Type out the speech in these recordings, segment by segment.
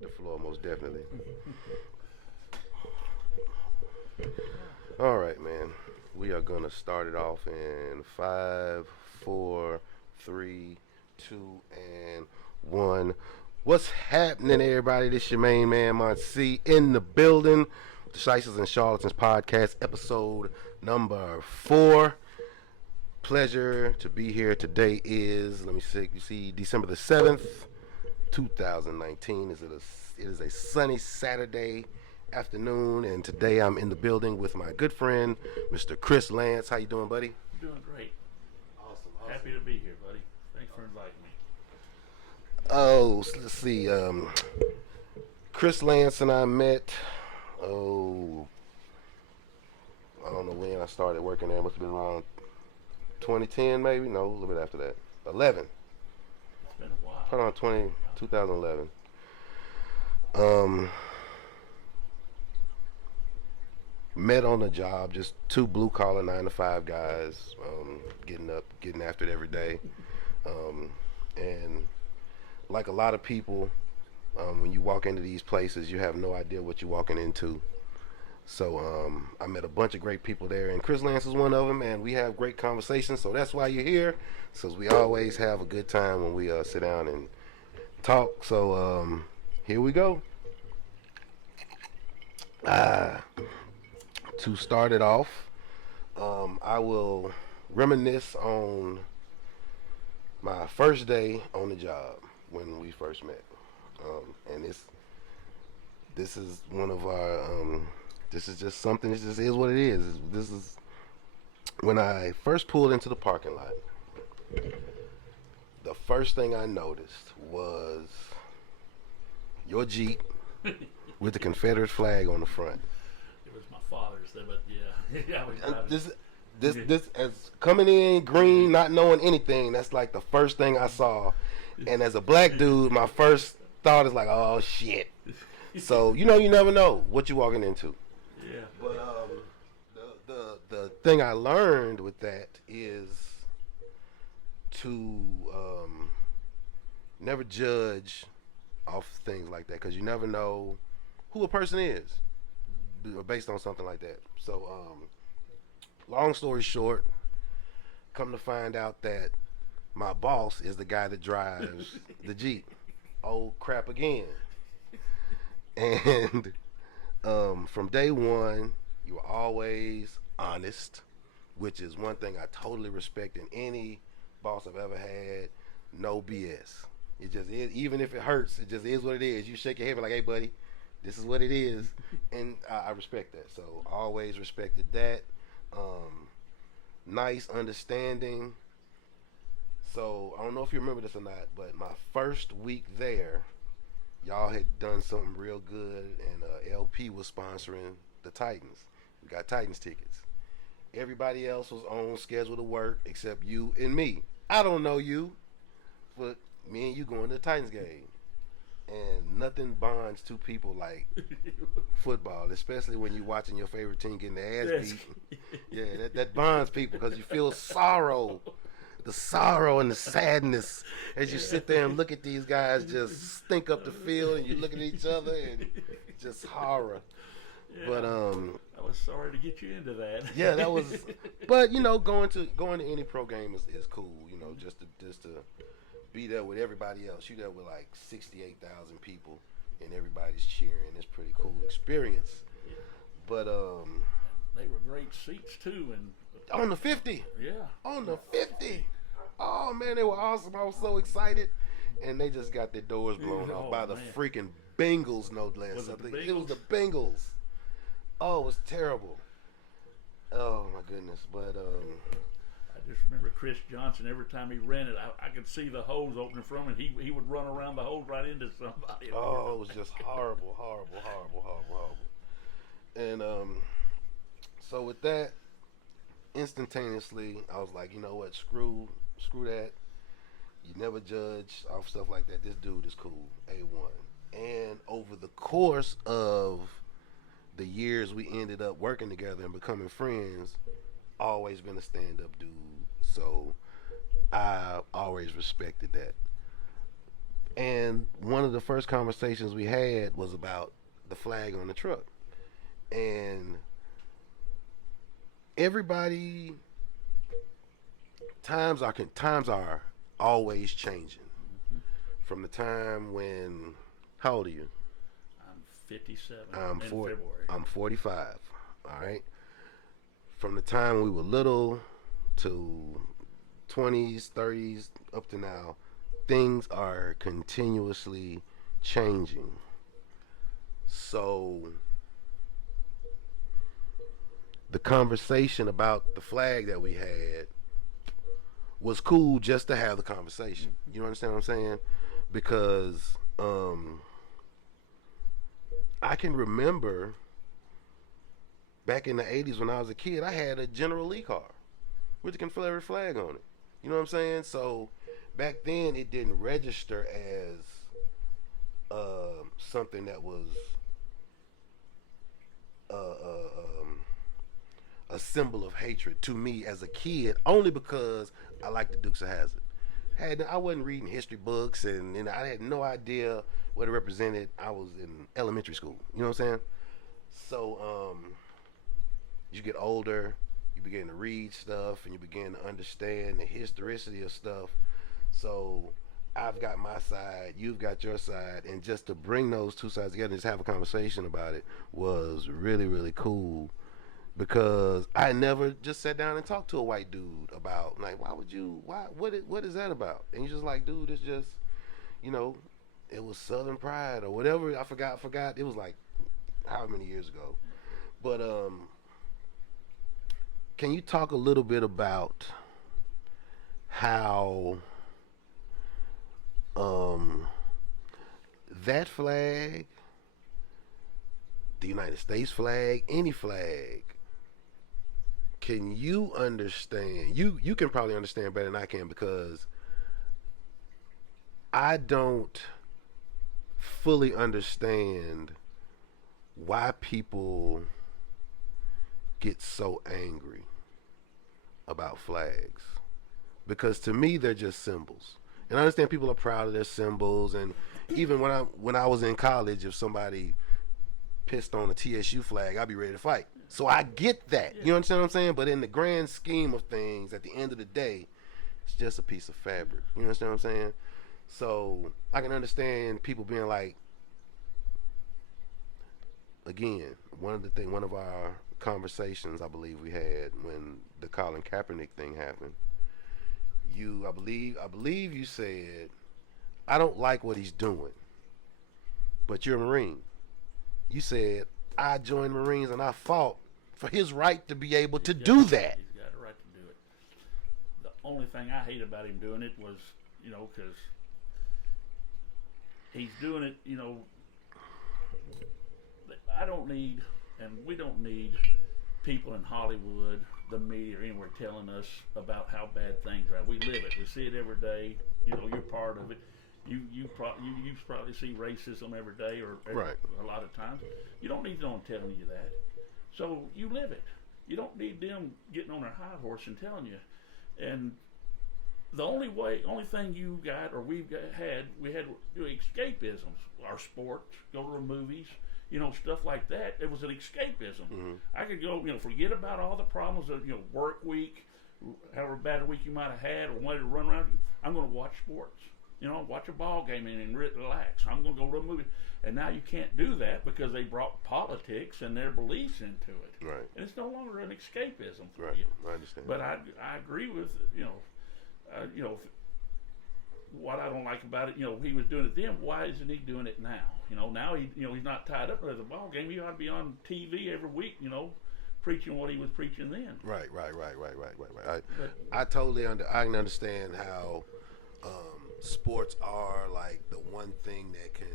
hit the floor, most definitely. All right, man. We are gonna start it off in 5, 4, 3, 2, and 1. What's happening, everybody? This your main man, Monty, in the building. The Shysters and Charlatans Podcast Ep.4. Pleasure to be here. Today is, let me see, you see, December the 7th, 2019. It is a sunny Saturday afternoon, and today I'm in the building with my good friend, Mr. Chris Lance. How you doing, buddy? Doing great. Awesome. Happy to be here, buddy. Thanks for inviting me. Oh, let's see. Chris Lance and I met. I don't know when I started working there. It must have been around 2010, maybe. No, a little bit after that. 11. It's been a while. Put on 2011. Met on the job, just two blue collar 9 to 5 guys, getting up, getting after it every day, and like a lot of people, when you walk into these places, you have no idea what you're walking into. So I met a bunch of great people there, and Chris Lance is one of them, and we have great conversations. So that's why you're here, so we always have a good time when we sit down and talk. So here we go. To start it off, I will reminisce on my first day on the job when we first met, and this is one of our this is just something. It just is what it is. This is when I first pulled into the parking lot. The first thing I noticed was your Jeep with the Confederate flag on the front. It was my father's, but yeah. This as coming in green, not knowing anything. That's like the first thing I saw. And as a black dude, my first thought is like, oh shit. So you never know what you're walking into. Yeah. But the thing I learned with that is to never judge off things like that, because you never know who a person is based on something like that. So long story short, come to find out that my boss is the guy that drives the Jeep. Oh crap again. And from day one, you were always honest, which is one thing I totally respect in any boss I've ever had. No BS. It just is. Even if it hurts, it just is what it is. You shake your head like, hey buddy, this is what it is. And I respect that. So always respected that. Nice understanding. So I don't know if you remember this or not, but my first week there, y'all had done something real good, and LP was sponsoring the Titans. We got Titans tickets. Everybody else was on schedule to work except you and me. I don't know you, but me and you going to the Titans game. And nothing bonds two people like football, especially when you're watching your favorite team getting their ass beat. Yeah, that bonds people, because you feel the sorrow and the sadness as you sit there and look at these guys just stink up the field, and you look at each other and just horror. Yeah. But I was sorry to get you into that. yeah, that was. But going to any pro game is cool. Just to be there with everybody else. You there with like 68,000 people, and everybody's cheering. It's a pretty cool experience. Yeah. But They were great seats too, and on the 50. yeah. On the 50. Oh man, they were awesome. I was so excited. And they just got their doors blown off by the freaking Bengals, no less. Was it the It was the Bengals. Oh, it was terrible. Oh my goodness. But I just remember Chris Johnson, every time he ran it, I could see the holes opening from him, and he would run around the hole right into somebody. oh, it was just horrible. And so with that, instantaneously, I was like, you know what, screw that. You never judge off stuff like that. This dude is cool, A1. And over the course of the years we ended up working together and becoming friends, always been a stand-up dude. So I always respected that. And one of the first conversations we had was about the flag on the truck. And everybody, times are always changing. Mm-hmm. From the time when, how old are you? I'm 57 I'm in 40, February. I'm 45. All right. From the time we were little to 20s, 30s, up to now, things are continuously changing. So the conversation about the flag that we had was cool just to have the conversation. You understand what I'm saying? Because I can remember back in the 80s when I was a kid, I had a General Lee car with the Confederate flag on it. You know what I'm saying? So back then it didn't register as something that was uh, uh, um, a symbol of hatred to me as a kid, only because I liked the Dukes of Hazzard. I wasn't reading history books, and I had no idea what it represented. I was in elementary school. You know what I'm saying? So you get older, you begin to read stuff, and you begin to understand the historicity of stuff. So I've got my side, you've got your side, and just to bring those two sides together and just have a conversation about it was really, really cool. Because I never just sat down and talked to a white dude about, like, what is that about? And he's just like, dude, it's just, you know, it was Southern pride or whatever. I forgot. It was like how many years ago. But can you talk a little bit about how that flag, the United States flag, any flag, can you understand? You can probably understand better than I can, because I don't fully understand why people get so angry about flags. Because to me they're just symbols. And I understand people are proud of their symbols, and even when I was in college, if somebody pissed on a TSU flag, I'd be ready to fight. So I get that. You understand what I'm saying? But in the grand scheme of things, at the end of the day, it's just a piece of fabric. You understand what I'm saying? So I can understand people being like, again, one of our conversations I believe we had when the Colin Kaepernick thing happened. I believe you said, I don't like what he's doing, but you're a Marine. You said, I joined Marines and I fought for his right to be able to do that. He's got a right to do it. The only thing I hate about him doing it was, because he's doing it, I don't need, and we don't need people in Hollywood, the media, or anywhere telling us about how bad things are. We live it. We see it every day. You're part of it. You probably see racism every day, or right. A lot of times. You don't need no one telling you that. So you live it. You don't need them getting on their high horse and telling you. And the only thing you got, or we had escapisms. Our sports, go to the movies, stuff like that. It was an escapism. Mm-hmm. I could go, forget about all the problems of, work week, however bad a week you might have had, or wanted to run around. I'm going to watch sports. Watch a ball game and relax. I'm going to go to a movie. And now you can't do that because they brought politics and their beliefs into it. Right. And it's no longer an escapism for right. you. I understand. But I agree with, what I don't like about it, he was doing it then. Why isn't he doing it now? Now he's not tied up with the ball game. He ought to be on TV every week, preaching what he was preaching then. Right. I totally I can understand how sports are like the one thing that can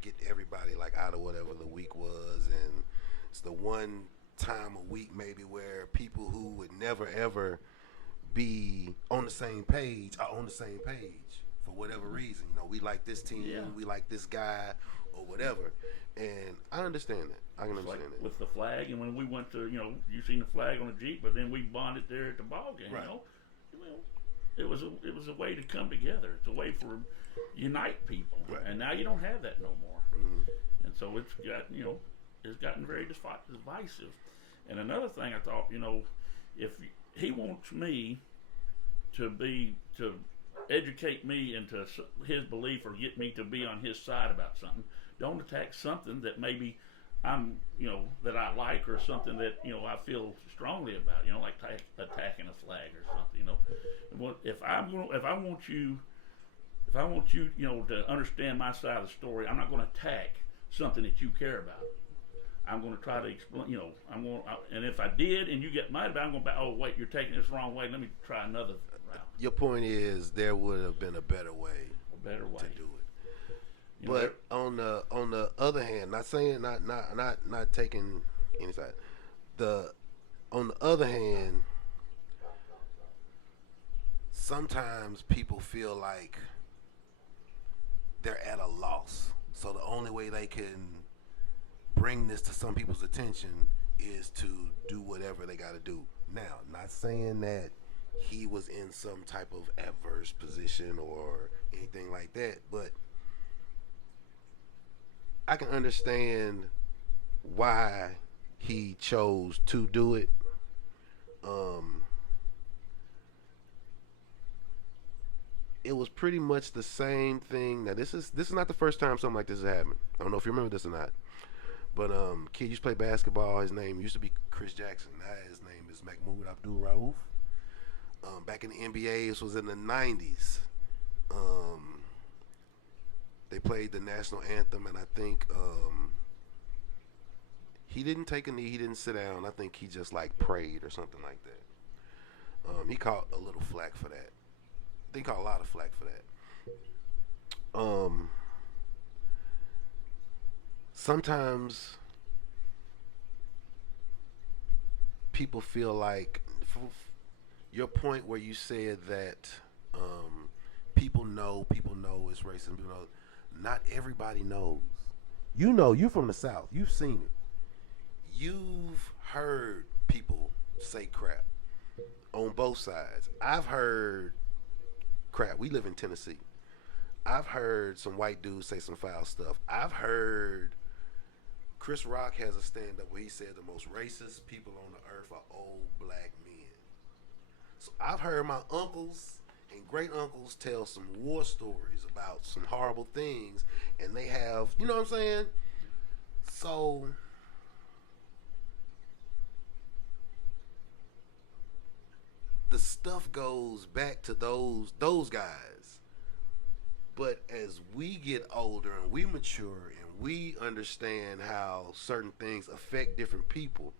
get everybody like out of whatever the week was, and it's the one time a week maybe where people who would never ever be on the same page are on the same page for whatever reason. We like this team, we like this guy, or whatever. And I understand that. I can understand that. With the flag, and when we went to, you seen the flag on the Jeep, but then we bonded there at the ball game, Right. It was a way to come together. It's a way for unite people, right. And now you don't have that no more. Mm-hmm. And so it's gotten very divisive. And another thing I thought, if he wants me to educate me into his belief or get me to be on his side about something, don't attack something that maybe I'm, that I like, or something that, I feel strongly about, like attacking a flag or something, If I want you, to understand my side of the story, I'm not going to attack something that you care about. I'm going to try to explain, and if I did and you get mad about it, I'm going to be, oh, wait, you're taking this the wrong way. Let me try another route. Your point is there would have been a better way to do it. But on the other hand, not saying not taking any side. On the other hand, sometimes people feel like they're at a loss. So the only way they can bring this to some people's attention is to do whatever they got to do. Now, not saying that he was in some type of adverse position or anything like that, but I can understand why he chose to do it. It was pretty much the same thing. Now, this is not the first time something like this has happened. I don't know if you remember this or not, but kid used to play basketball. His name used to be Chris Jackson. Now his name is Mahmoud Abdul-Rauf. Back in the NBA, this was in the 90s. They played the national anthem, and I think he didn't take a knee, he didn't sit down. I think he just prayed or something like that. He caught a little flack for that. I think he caught a lot of flack for that. Sometimes people feel like, your point where you said that people know it's racism. Not everybody knows. You're from the South. You've seen it. You've heard people say crap on both sides. I've heard crap. We live in Tennessee. I've heard some white dudes say some foul stuff. I've heard Chris Rock has a stand-up where he said the most racist people on the earth are old black men. So I've heard my uncles and great uncles tell some war stories about some horrible things, and they have, you know what I'm saying? So the stuff goes back to those guys. But as we get older and we mature and we understand how certain things affect different people,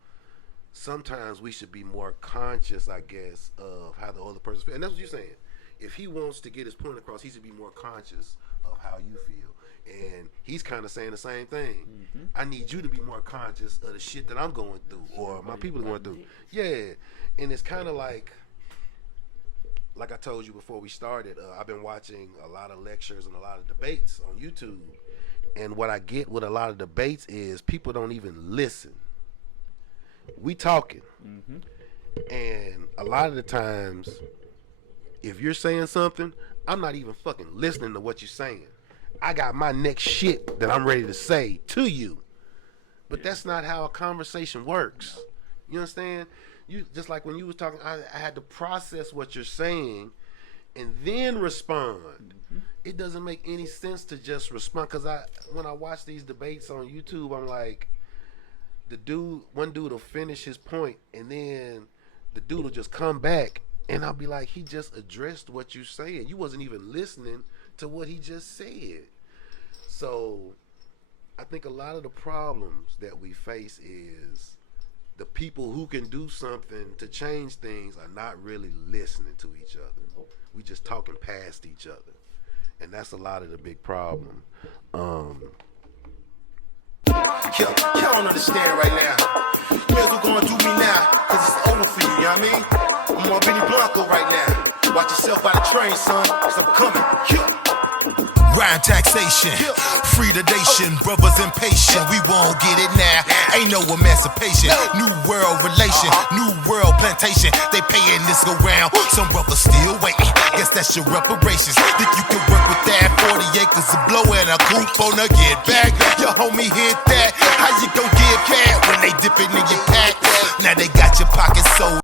sometimes we should be more conscious, I guess, of how the other person feels. And that's what you're saying. If he wants to get his point across, he should be more conscious of how you feel. And he's kind of saying the same thing. Mm-hmm. I need you to be more conscious of the shit that I'm going through or my people are going through. Yeah. And it's kind of like I told you before we started, I've been watching a lot of lectures and a lot of debates on YouTube. And what I get with a lot of debates is people don't even listen. We talking. Mm-hmm. And a lot of the times, if you're saying something, I'm not even fucking listening to what you're saying. I got my next shit that I'm ready to say to you. But that's not how a conversation works. You understand? You just like when you was talking, I had to process what you're saying and then respond. Mm-hmm. It doesn't make any sense to just respond, because when I watch these debates on YouTube, I'm like, one dude will finish his point and then the dude will just come back and I'll be like, he just addressed what you said. You wasn't even listening to what he just said. So I think a lot of the problems that we face is the people who can do something to change things are not really listening to each other. We just talking past each other. And that's a lot of the big problem. You don't understand right now. You may as well go and do me now, because it's over for you, you know what I mean? I'm on Benny Blanco right now. Watch yourself by the train, son, because I'm coming. Grind taxation, free the nation, brothers impatient, we won't get it now. Ain't no emancipation, new world relation, new world plantation. They paying this go round, some brothers still waiting. Guess that's your reparations. Think you can work with that? 40 acres of blow and a coupe on a get back. Your homie hit that. How you gon' get back when they dipping in your pack? Now they got your pockets so